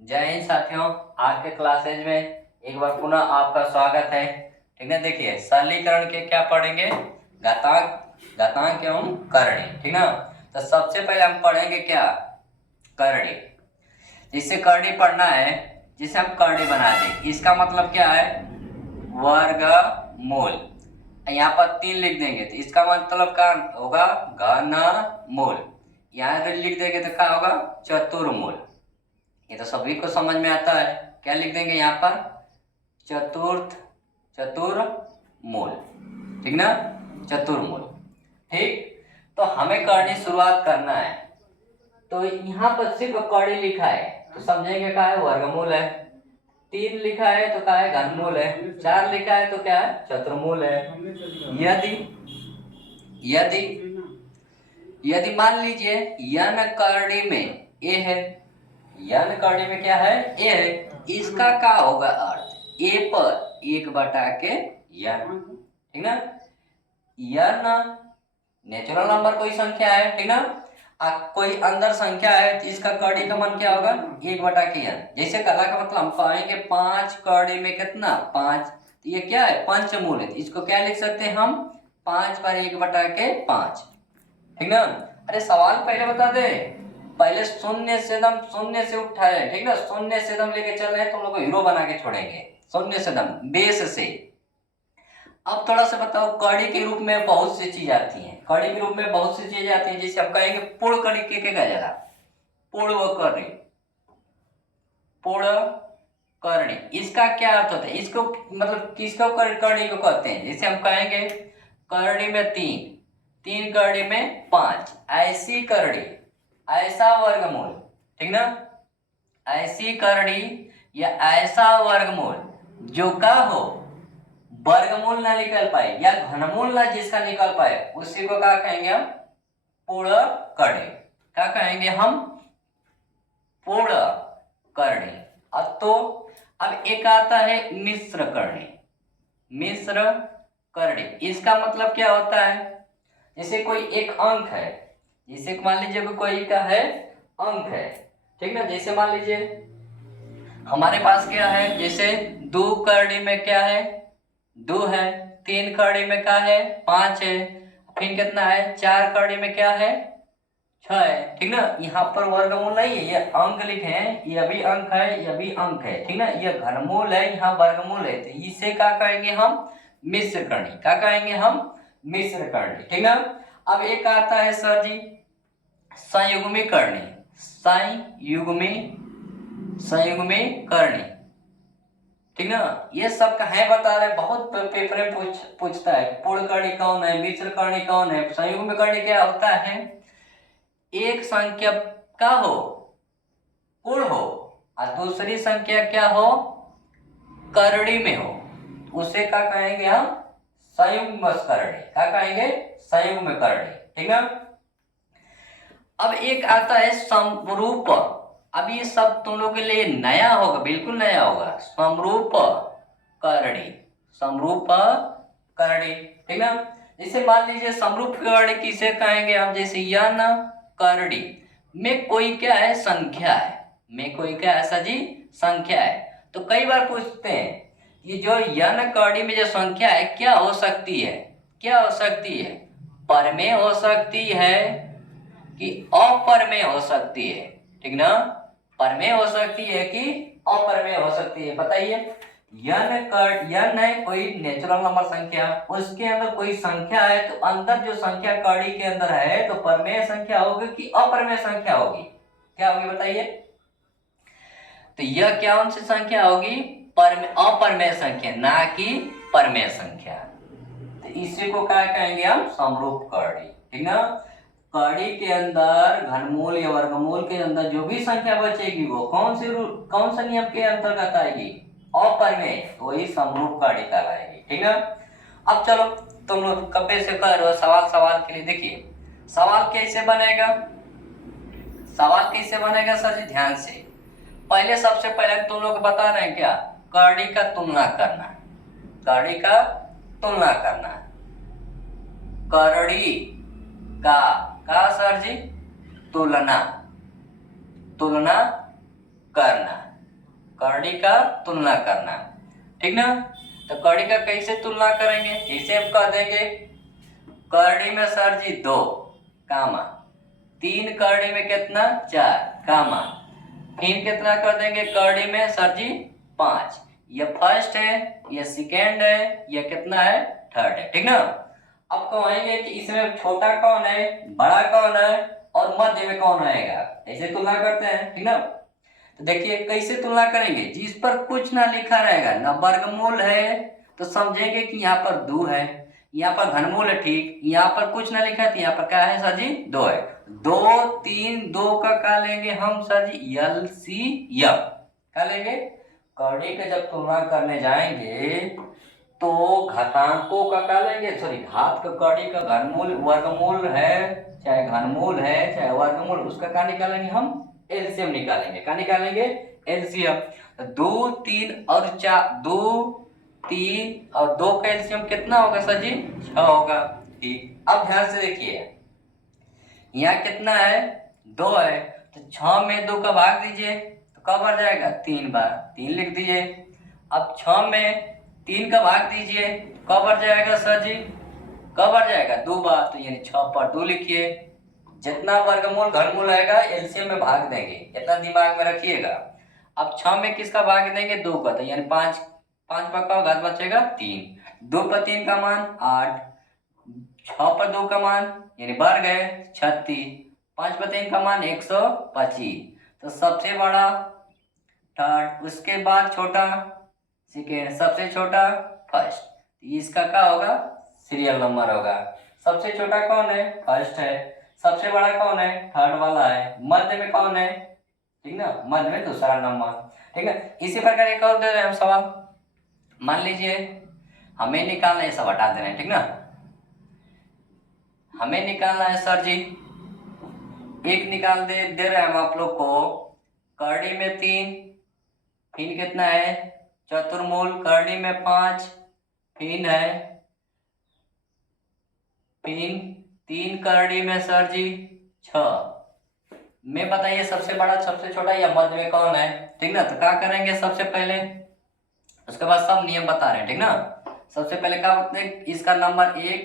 जय हिंद साथियों। आज के क्लासेज में एक बार पुनः आपका स्वागत है। ठीक है, देखिए सरलीकरण के क्या पढ़ेंगे, घातांक घातांक एवं करणी। ठीक ना, तो सबसे पहले हम पढ़ेंगे क्या, करणी। जिससे करणी पढ़ना है, जिसे हम करणी बना दें, इसका मतलब क्या है, वर्गमूल। यहाँ पर 3 लिख देंगे तो इसका मतलब क्या होगा, घनमूल। यहाँ लिख देंगे तो क्या होगा, चतुर्मूल। ये तो सभी को समझ में आता है। क्या लिख देंगे यहाँ पर, चतुर्मूल। ठीक ना, चतुर्मूल। ठीक, तो हमें करनी शुरुआत करना है। तो यहाँ पर सिर्फ करनी लिखा है तो समझेंगे क्या है, वर्गमूल है। 3 लिखा है तो क्या है, घनमूल है। 4 लिखा है तो क्या है, चतुर्मूल है। यदि यदि यदि मान लीजिए यन करनी में ए है, यन करनी में क्या है, ए है, इसका क्या होगा अर्थ, ए पर 1 के यन। ठीक ना, यन नेचुरल नंबर कोई संख्या है। ठीक ना, कोई अंदर संख्या है तो इसका करनी का मान क्या होगा, 1 के यन। जैसे कला का मतलब हम पाएंगे 5 करनी में कितना, 5, तो ये क्या है, पंचमूल है। इसको क्या लिख सकते हैं हम, 5 पर 1/5। ठीक ना, अरे सवाल पहले बता दे, पहले शून्य से दम, शून्य से उठाए। ठीक ना, शून्य से दम लेके चल रहे हैं, तुम लोग को हीरो बना के छोड़ेंगे। शून्य से दम, बेस से। अब थोड़ा सा बताओ, कड़ी के रूप में बहुत सी चीज आती हैं, कड़ी के रूप में बहुत सी चीजें आती हैं। जैसे हम कहेंगे पूर्ण कड़ी के कहा जाएगा, पूर्ण करणी, पूर्ण करणी। इसका क्या अर्थ होता है, इसको मतलब किसको करणी को कहते हैं। जैसे हम कहेंगे करणी में 3, 3 करणी में 5, ऐसी करणी, ऐसा वर्गमूल। ठीक ना, ऐसी करणी या ऐसा वर्गमूल जो का हो वर्गमूल ना निकल पाए या घनमूल ना जिसका निकल पाए, उसी को क्या कहेंगे हम, पूर्ण करणी। क्या कहेंगे हम, पूर्ण करणी। अब एक आता है मिश्र करणी। मिश्र करणी, इसका मतलब क्या होता है, जैसे कोई एक अंक है, जैसे मान लीजिए कोई का है अंक है। ठीक ना, जैसे मान लीजिए हमारे पास क्या है, जैसे 2 करणी में क्या है, 2 है। 3 करणी में क्या है, 5 है। फिर कितना है, 4 करणी में क्या है, 6 है। ठीक ना, यहाँ पर वर्गमूल नहीं है, ये अंक लिखे हैं, ये भी अंक है, ये भी अंक है। ठीक ना, ये घनमूल है, यहाँ वर्गमूल है, तो इसे क्या कहेंगे हम, मिश्र करणी। क्या कहेंगे हम, मिश्र करणी। ठीक ना, अब एक आता है सर जी संयुग्मी करणी। संयुग्मी करणी। ठीक ना, ये सब का है बता रहे, बहुत पेपर में पूछता है पूर्ण करणी कौन है, मिश्र करणी कौन है, संयुग्म करणी क्या होता है, एक संख्या का हो पूर्ण हो और दूसरी संख्या क्या हो, करणी में हो, उसे क्या कहेंगे हम, संयुग्म करणी। क्या कहेंगे, संयुग्म करणी। ठीक ना, अब एक आता है समरूप। अब ये सब तुम लोग के लिए नया होगा, बिल्कुल नया होगा, समरूप करणी, समरूप करणी। ठीक ना, जैसे मान लीजिए समरूप करणी किसे कहेंगे हम, जैसे यन करणी में कोई क्या है, संख्या है, में कोई क्या ऐसा जी, संख्या है। तो कई बार पूछते हैं ये जो यन करणी में जो संख्या है क्या हो सकती है, क्या हो सकती है, परमेय हो सकती है कि अपरमेय हो सकती है। ठीक ना, परमेय हो सकती है कि अपरमेय हो सकती है, बताइए। यन है कोई नेचुरल नंबर संख्या, उसके अंदर कोई संख्या है, तो अंदर जो संख्या कड़ी के अंदर है तो परमेय संख्या होगी कि अपरमेय संख्या होगी, क्या होगी बताइए। तो यह क्या सी संख्या होगी, अपरमेय संख्या, ना कि परमेय संख्या। तो इसी को क्या कहेंगे हम, समरूप करणी। ठीक ना, कड़ी के अंदर घनमूल या वर्गमूल के अंदर जो भी संख्या बचेगी वो कौन सा नियम के अंतर्गत आएगी, अपरमेय, तो वही समरूप कड़ी कहलाएगी। ठीक है, अब चलो तुम लोग कब्बे से करो सवाल के लिए। देखिए सवाल कैसे बनेगा, सवाल कैसे बनेगा सर जी, ध्यान से। पहले सबसे पहले तुम लोग बता रहे हैं क्या, कड़ी का तुलना करना, कड़ी का तुलना करना, करड़ी का सर जी तुलना, तुलना करना। करड़ी का तुलना करना, ठीक ना। तो करड़ी का कैसे तुलना करेंगे, जैसे हम कह देंगे करड़ी में सर जी 2 कामा 3 करड़ी में कितना 4 कामा, फिर कितना कर देंगे करड़ी में सर जी 5। ये फर्स्ट है, ये सेकेंड है, ये कितना है थर्ड है, ठीक ना। अब कहेंगे कि इसमें छोटा कौन है, बड़ा कौन है और मध्य में कौन आएगा, ऐसे तुलना करते हैं, ठीक ना। तो देखिए कैसे तुलना करेंगे, जिस पर कुछ ना लिखा रहेगा ना वर्गमूल है तो समझेंगे कि यहाँ पर 2 है, यहाँ पर घनमूल है, ठीक, यहाँ पर कुछ ना लिखा है तो यहाँ पर क्या है सर जी 2 है। 2 3 2 का क्या लेंगे हम सर जी LCM क्या लेंगे। करड़ी के जब तुलना करने जाएंगे तो घातांकों का क्या लेंगे, सॉरी घात का करड़ी का घनमूल वर्गमूल है चाहे घनमूल है चाहे वर्गमूल, उसका क्या निकालेंगे हम एलसीएम निकालेंगे। क्या निकालेंगे एलसीएम। 2 3 और 4 2 3 और 2 का एलसीएम कितना होगा सर जी 6 होगा, ठीक। अब ध्यान से देखिए यहाँ कितना है 2 है, तो 6 में 2 का भाग दीजिए तो कब आ जाएगा 3 बार, 3 लिख दीजिए। अब 6 में 3 का भाग दीजिए कब बढ़ जाएगा सर जी, कब बढ़ जाएगा 2 बार, तो यानी 6 पर 2 लिखिए। जितना वर्गमूल घनमूल आएगा एलसीएम में भाग देंगे, इतना दिमाग में रखिएगा। अब 6 में किसका भाग देंगे 2 का, तो यानी 5 पर का घात बचेगा 3, 2 पर 3 का मान 8, 6 पर 2 का मान यानी बढ़ गए 36, 5 पर 3 का मान 125, तो सबसे बड़ा थर्ड, उसके बाद छोटा सेकेंड, सबसे छोटा फर्स्ट, इसका क्या होगा सीरियल नंबर होगा। सबसे छोटा कौन है फर्स्ट है, सबसे बड़ा कौन है थर्ड वाला है, मध्य में कौन है, ठीक ना, मध्य में दूसरा नंबर, ठीक है। इसी प्रकार एक और दे रहे हैं हम सवाल, मान लीजिए हमें निकालना है, सब हटा दे रहे हैं, ठीक ना। हमें निकालना है सर जी एक निकाल दे रहे हैं हम आप लोग को, करड़ी में 3, फिर कितना है चतुर्मूल, करड़ी में 5, फिर है फिर 3 करड़ी में सर जी 6 में, बताइए सबसे बड़ा सबसे छोटा या मध्य में कौन है, ठीक ना। तो क्या करेंगे सबसे पहले, उसके बाद सब नियम बता रहे हैं, ठीक ना। सबसे पहले क्या बताते हैं, इसका नंबर 1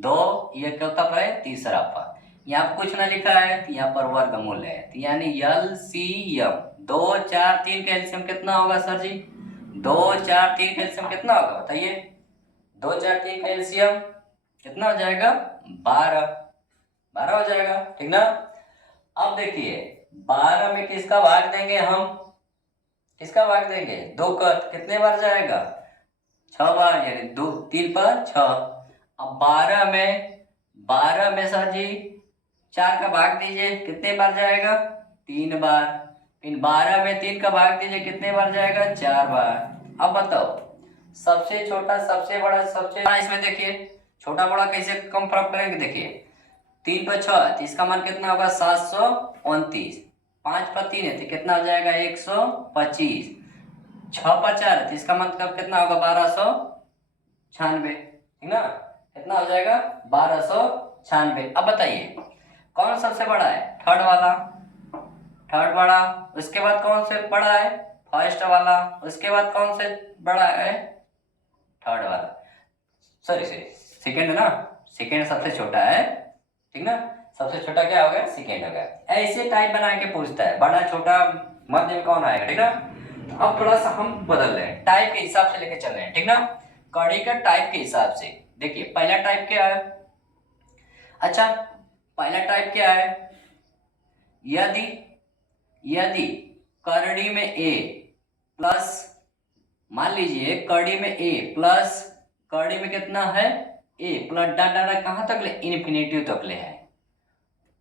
2 ये चौथा पर है, तीसरा पर, यहाँ पर कुछ ना लिखा है तो यहाँ पर वर्गमूल है, तो यानी LCM 2 4 3 का एलसीएम कितना होगा सर जी, 2 4 3 का एलसीएम कितना होगा बताइए, 2 4 3 का एलसीएम कितना हो जाएगा 12 हो जाएगा, ठीक ना। अब देखिए 12 में किसका भाग देंगे हम, किसका भाग देंगे 2 का, कितने बार जाएगा 6 बार, यानी 2 3 पर 6। अब 12 में सर जी 4 का भाग दीजिए कितने बार जाएगा 3 बार, फिर 12 में 3 का भाग दीजिए कितने बार जाएगा 4 बार। अब बताओ सबसे छोटा सबसे बड़ा, सबसे बड़ा इसमें देखिए छोटा बड़ा कैसे कंफर्म करेंगे, देखिए 3 पर 6 तो इसका मान कितना होगा 729, 5 पर 3 है तो कितना हो जाएगा 125, 6 पर 4 है तो इसका मतलब कितना होगा 1296, ठीक ना, कितना हो जाएगा 1296। अब बताइए कौन सबसे बड़ा है, थर्ड बड़ा, उसके बाद कौन से बड़ा है फर्स्ट वाला, उसके बाद कौन से बड़ा है थर्ड वाला, सॉरी सेकेंड है ना, सेकेंड सबसे छोटा है, ठीक ना, सबसे छोटा क्या हो गया सेकेंड हो गया। ऐसे टाइप बना के पूछता है, बड़ा छोटा मध्य में कौन आएगा, ठीक ना। तो अब थोड़ा सा हम बदल रहे हैं, टाइप के हिसाब से लेके चल रहे हैं, ठीक ना, कड़ी का टाइप के हिसाब से। देखिए पहला टाइप क्या है, अच्छा पहला टाइप क्या है, यदि करड़ी में A प्लस, मान लीजिए करड़ी में A प्लस करड़ी में कितना है A प्लस डाटा कहाँ तक ले इन्फिनिटी तक ले है,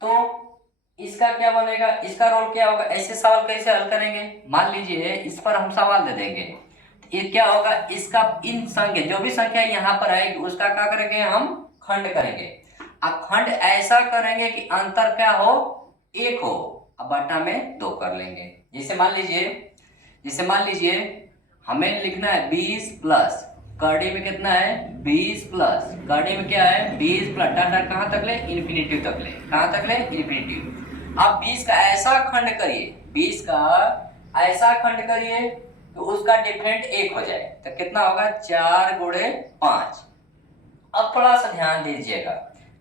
तो इसका क्या बनेगा, इसका रोल क्या होगा, ऐसे सवाल कैसे हल करेंगे। मान लीजिए इस पर हम सवाल दे देंगे तो ये क्या होगा, इसका इन संख्या जो भी संख्या यहाँ पर आएगी उसका क्या करेंगे हम खंड करेंगे। अब खंड ऐसा करेंगे कि अंतर क्या हो 1 हो, अब बटा में 2 कर लेंगे। जैसे मान लीजिए हमें लिखना है 20 प्लस करड़ी में कितना है 20 प्लस करड़ी में क्या है 20 प्लस डाटा कहाँ तक ले इन्फिनिटी तक ले, कहाँ तक ले इन्फिनिटी। अब 20 का ऐसा खंड करिए, 20 का ऐसा खंड करिए तो उसका डिफरेंट 1 हो जाए, तो कितना होगा 4 गुणे 5। अब थोड़ा सा ध्यान दीजिएगा,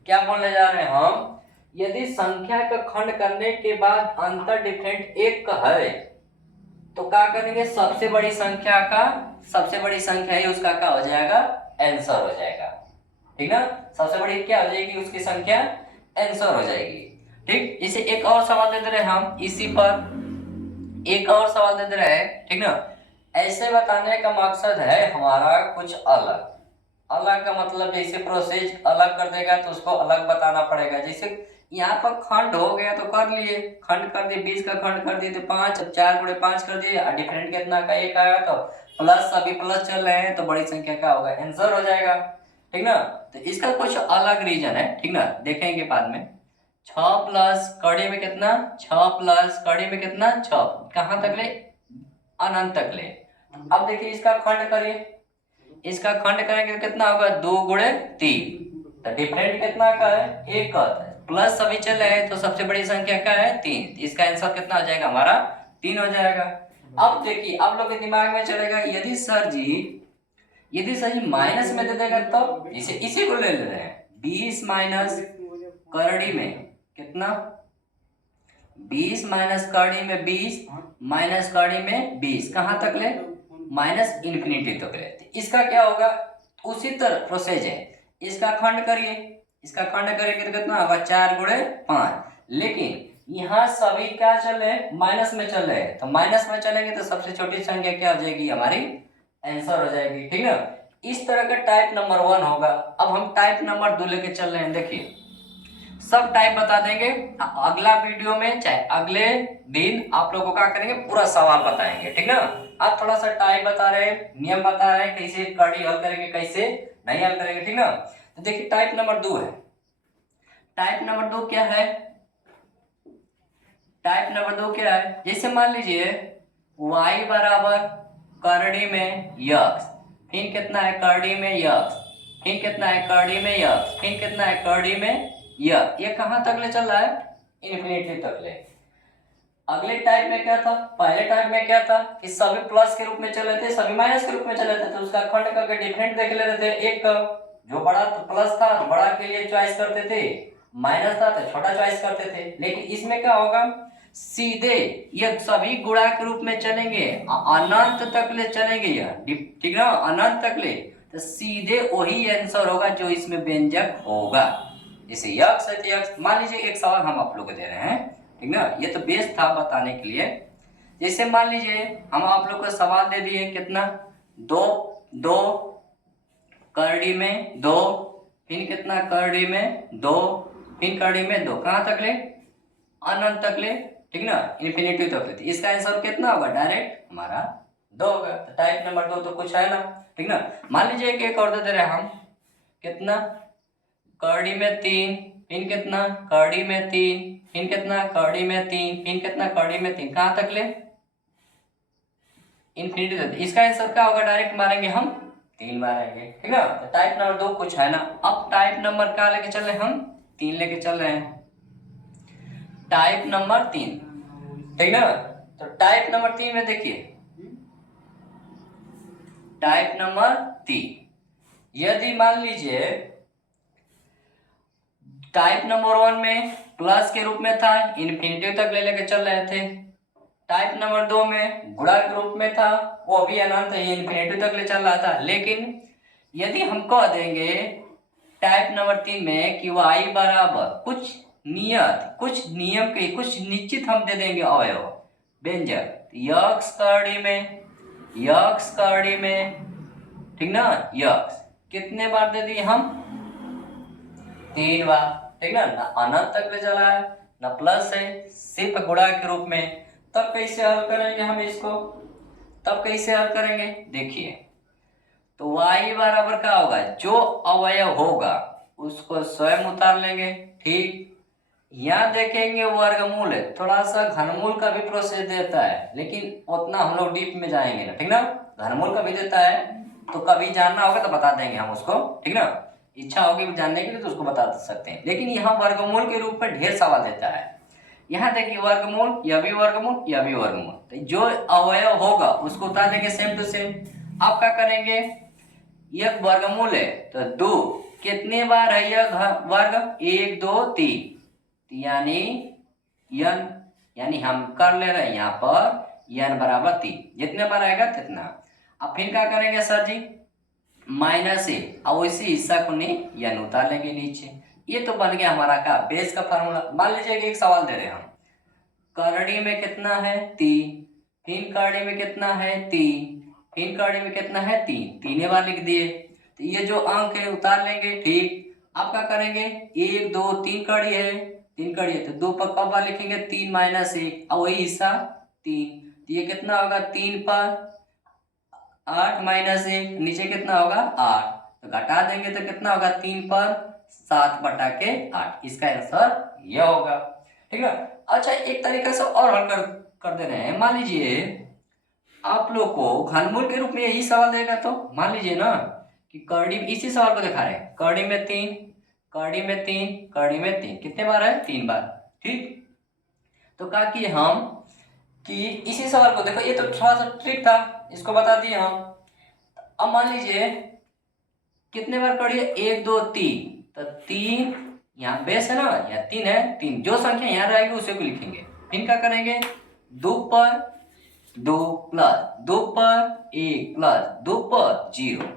क्या बोलने जा रहे हैं हम, यदि संख्या का खंड करने के बाद अंतर डिफरेंट 1 का है तो क्या करेंगे, सबसे बड़ी संख्या है उसका क्या हो जाएगा, आंसर हो जाएगा। ठीक ना, सबसे बड़ी क्या हो जाएगी उसकी संख्या, आंसर हो जाएगी। ठीक, इसे एक और सवाल दे दे रहे हैं हम, इसी पर एक और सवाल दे दे रहे हैं। ठीक ना, ऐसे बताने का मकसद है हमारा कुछ अलग का मतलब जैसे प्रोसेस अलग कर देगा तो उसको अलग बताना पड़ेगा। जैसे यहाँ पर खंड हो गया तो कर लिए, खंड कर दिए, 20 का खंड कर दिए तो 5, 4 गुणे 5 कर दिए, डिफरेंट कितना का 1 आया, तो प्लस, अभी प्लस चल रहे हैं तो बड़ी संख्या क्या होगा, आंसर हो जाएगा। ठीक ना, तो इसका कुछ अलग रीजन है। ठीक ना, देखेंगे बाद में। 6 प्लस कड़ी में कितना, 6 प्लस कड़ी में कितना 6, कहाँ तक ले, अनंत तक ले। अब देखिए इसका खंड करिए, इसका खंड करेंगे तो कितना होगा, 2 गुणे 3, तो डिफरेंट कितना का है, 1 का है, प्लस सभी चल रहे हैं तो सबसे बड़ी संख्या क्या है 3, इसका आंसर कितना हो जाएगा हमारा 3 हो जाएगा। अब देखिए आप लोग के दिमाग में चलेगा, यदि सर जी माइनस में दे देगा तो इसी को ले रहे हैं, 20 माइनस करड़ी में कितना, 20 माइनस करड़ी में 20 माइनस करड़ी में 20, कहां तक ले, माइनस इंफिनिटी तक ले। इसका क्या होगा, उसी तरह प्रोसेस है, इसका खंड करिए, इसका खंड करेंगे तो कितना होगा 4 गुणे 5, लेकिन यहाँ सभी क्या चल रहे हैं, माइनस में चल रहे हैं, तो माइनस में चलेंगे तो सबसे छोटी संख्या क्या हो जाएगी, हमारी आंसर हो जाएगी। ठीक ना, इस तरह का टाइप नंबर 1 होगा। अब हम टाइप नंबर 2 लेके चल रहे हैं। देखिए सब टाइप बता देंगे, अगला वीडियो में चाहे अगले दिन आप लोगों को क्या करेंगे, पूरा सवाल बताएंगे। ठीक ना, आप थोड़ा सा टाइप बता रहे हैं, नियम बता रहे हैं, कैसे कड़ी हल करेंगे, कैसे नहीं हल करेंगे। ठीक ना, तो देखिए टाइप नंबर 2 है। टाइप नंबर 2 क्या है, टाइप नंबर 2 क्या है, जैसे मान लीजिए y बराबर करड़ी में यक्स, फिर कितना है करड़ी में यक्स, फिर कितना है करड़ी में यक्स, फिर कितना है करड़ी में यक्स, ये कहां तक ले चल रहा है, इन्फिनिटी तक ले। अगले टाइप में क्या था, पहले टाइप में क्या था कि सभी प्लस के रूप में चले थे, सभी माइनस के रूप में चले थे, तो उसका खंड करके डिफरेंट देख ले रहे थे। एक जो बड़ा तो प्लस था तो बड़ा के लिए चॉइस करते थे, माइनस था तो छोटा चॉइस करते थे। लेकिन इसमें क्या होगा, सीधे ये सभी गुणा के रूप में चलेंगे, अनंत तक ले चलेंगे यह। ठीक ना, अनंत तक ले, तो सीधे वही आंसर होगा जो इसमें व्यंजक होगा। जैसे यक्स है तो यक्स, मान लीजिए एक सवाल हम आप लोग को दे रहे हैं। ठीक ना, ये तो बेस था बताने के लिए। जैसे मान लीजिए हम आप लोग को सवाल दे दिए कितना, 2 करड़ी में 2, फिर कितना करड़ी में 2, फिर करड़ी में 2, कहां तक ले, अनंत तक ले। ठीक ना, इन्फिनिटी तक ले। इसका आंसर कितना होगा, डायरेक्ट हमारा 2 होगा। तो टाइप नंबर 2 तो कुछ है ना। ठीक ना, मान लीजिए एक और दे रहे हम, कितना करड़ी में 3, फिर कितना करड़ी में 3, फिर कितना करड़ी में 3, फिर कितना करड़ी में 3, कहां तक ले, इन्फिनिटी तक। इसका आंसर क्या होगा, डायरेक्ट मारेंगे हम 3 मारेंगे। ठीक है, तो टाइप नंबर 2 कुछ है ना। अब टाइप नंबर क्या लेके चल रहे हैं, हम 3 लेके चल रहे हैं, टाइप नंबर 3। ठीक ना, तो टाइप नंबर 3 में देखिए, टाइप नंबर 3 यदि मान लीजिए टाइप नंबर 1 में प्लस के रूप में था, इन्फिनिटी तक ले लेके चल रहे थे। टाइप नंबर 2 में गुणा के रूप में था, वो भी अनंत है, इन्फिनिटी तक ले चल रहा था। लेकिन यदि हम कह देंगे टाइप नंबर 3 में कि y बराबर कुछ नियत, कुछ नियम के, कुछ निश्चित हम दे देंगे अवयव व्यंजक, यक्स करड़ी में, यक्स करड़ी में, ठीक ना, यक्स कितने बार दे दिए हम, 3 बार। ठीक ना, ना अनंत तक ले चला है ना प्लस है, सिर्फ गुणा के रूप में। तब कैसे हल करेंगे हम इसको, तब कैसे हल करेंगे, देखिए तो y बराबर क्या होगा, जो अवयव होगा उसको स्वयं उतार लेंगे। ठीक, यहाँ देखेंगे वर्गमूल है, थोड़ा सा घनमूल का भी प्रोसेस देता है, लेकिन उतना हम लोग डीप में जाएंगे ना। ठीक ना, घनमूल का भी देता है, तो कभी जानना होगा तो बता देंगे हम उसको। ठीक ना, इच्छा होगी जानने के लिए तो उसको बता सकते हैं। लेकिन यहाँ वर्गमूल के रूप में ढेर सवाल देता है। यहाँ देखिए वर्गमूल, यह भी वर्गमूल, यह भी वर्गमूल, तो जो अवयव होगा उसको उतार देंगे सेम टू सेम। अब क्या करेंगे, यह वर्गमूल है तो 2 कितने बार है यह वर्ग, 1 2 3, यानी हम कर ले रहे हैं यहाँ पर n बराबर 3, जितने बार आएगा तितना। अब फिर क्या करेंगे सर जी, -1, और इसी हिस्सा को नहीं n उतार लेंगे नीचे। ये तो बन गया हमारा का बेस का फार्मूला। मान लीजिए कि एक सवाल दे रहे हैं हम, करड़ी में कितना है 3, तीन करड़ी में कितना है 3, तीन करड़ी में कितना है 3, तीन बार लिख दिए, तो ये जो अंक है उतार लेंगे। ठीक, अब क्या करेंगे, 1 2 3 कड़ी है, 3 कड़ी है तो 2 पर कब बार लिखेंगे, 3 - 1, और वही हिस्सा 3, तो ये कितना होगा 3 पर 8 - 1, नीचे कितना होगा 8, तो घटा देंगे तो कितना होगा 3 पर 7/8। इसका आंसर यह होगा। ठीक है। अच्छा, एक तरीके से और हल कर दे रहे हैं। मान लीजिए आप लोग को घनमूल के रूप में यही सवाल देगा, तो मान लीजिए ना कि करड़ी, इसी सवाल को दिखा रहे हैं, करड़ी में 3, करड़ी में 3, करड़ी में 3, कितने बार है 3 बार। ठीक, तो कहा कि हम कि इसी सवाल को देखो, ये तो थोड़ा सा ट्रिक था, इसको बता दिए हम। अब मान लीजिए कितने बार कड़ी है, 1 2 3, तो 3 यहाँ बेस है ना, यहाँ 3 है, 3 जो संख्या यहाँ रहेगी उसे को लिखेंगे। फिर क्या करेंगे, 2 पर 2 प्लस 2 पर 1 प्लस 2 पर 0,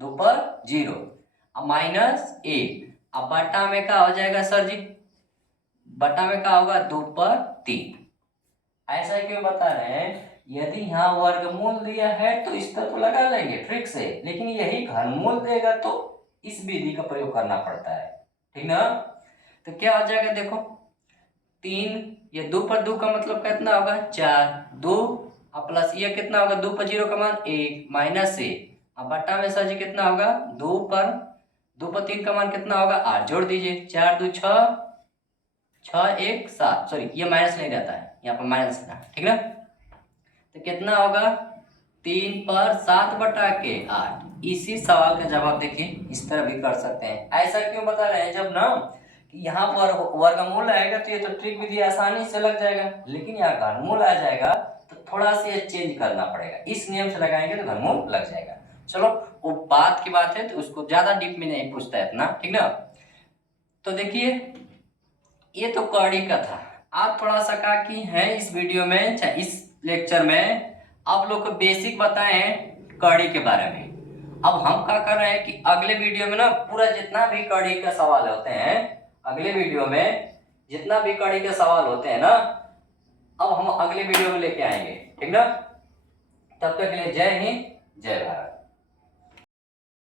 2 पर 0, अब -1, अब बटा में क्या हो जाएगा सर जी, बटा में क्या होगा 2 पर 3। ऐसा क्यों बता रहे हैं, यदि यहाँ वर्गमूल दिया है तो इस पर तो लगा लेंगे ट्रिक से, लेकिन यही घनमूल देगा तो इस विधि का प्रयोग करना पड़ता है। ठीक ना, तो क्या हो जाएगा देखो, 3, ये 2 पर 2 का मतलब कितना होगा 4, 2 और प्लस ये कितना होगा 2 पर 0 का मान 1 -1, अब बट्टा में सर जी कितना होगा 2 पर 3 का मान कितना होगा 8, जोड़ दीजिए, 4 2 6, 6 1 7, सॉरी ये माइनस नहीं रहता है यहाँ पर माइनस ना। ठीक ना, तो कितना होगा 3 पर 7/8। इसी सवाल का जवाब देखिए इस तरह भी कर सकते हैं। ऐसा क्यों बता रहे हैं, जब ना कि यहाँ पर वर्गमूल आएगा तो ये तो ट्रिक विधि आसानी से लग जाएगा, लेकिन यहाँ घनमूल आ जाएगा तो थोड़ा सा ये चेंज करना पड़ेगा, इस नियम से लगाएंगे तो घनमूल लग जाएगा। चलो वो बात की बात है, तो उसको ज्यादा डीप में नहीं पूछता है इतना। ठीक ना, तो देखिए ये तो कड़ी का था। आप थोड़ा सा का कि है इस वीडियो में, इस लेक्चर में आप लोग को बेसिक बताए हैं कड़ी के बारे में। अब हम क्या कर रहे हैं कि अगले वीडियो में ना पूरा जितना भी कड़ी का सवाल होते हैं, अगले वीडियो में जितना भी कड़ी के सवाल होते हैं ना, अब हम अगले वीडियो में लेके आएंगे। ठीक ना, तब तक के लिए जय हिंद, जय भारत।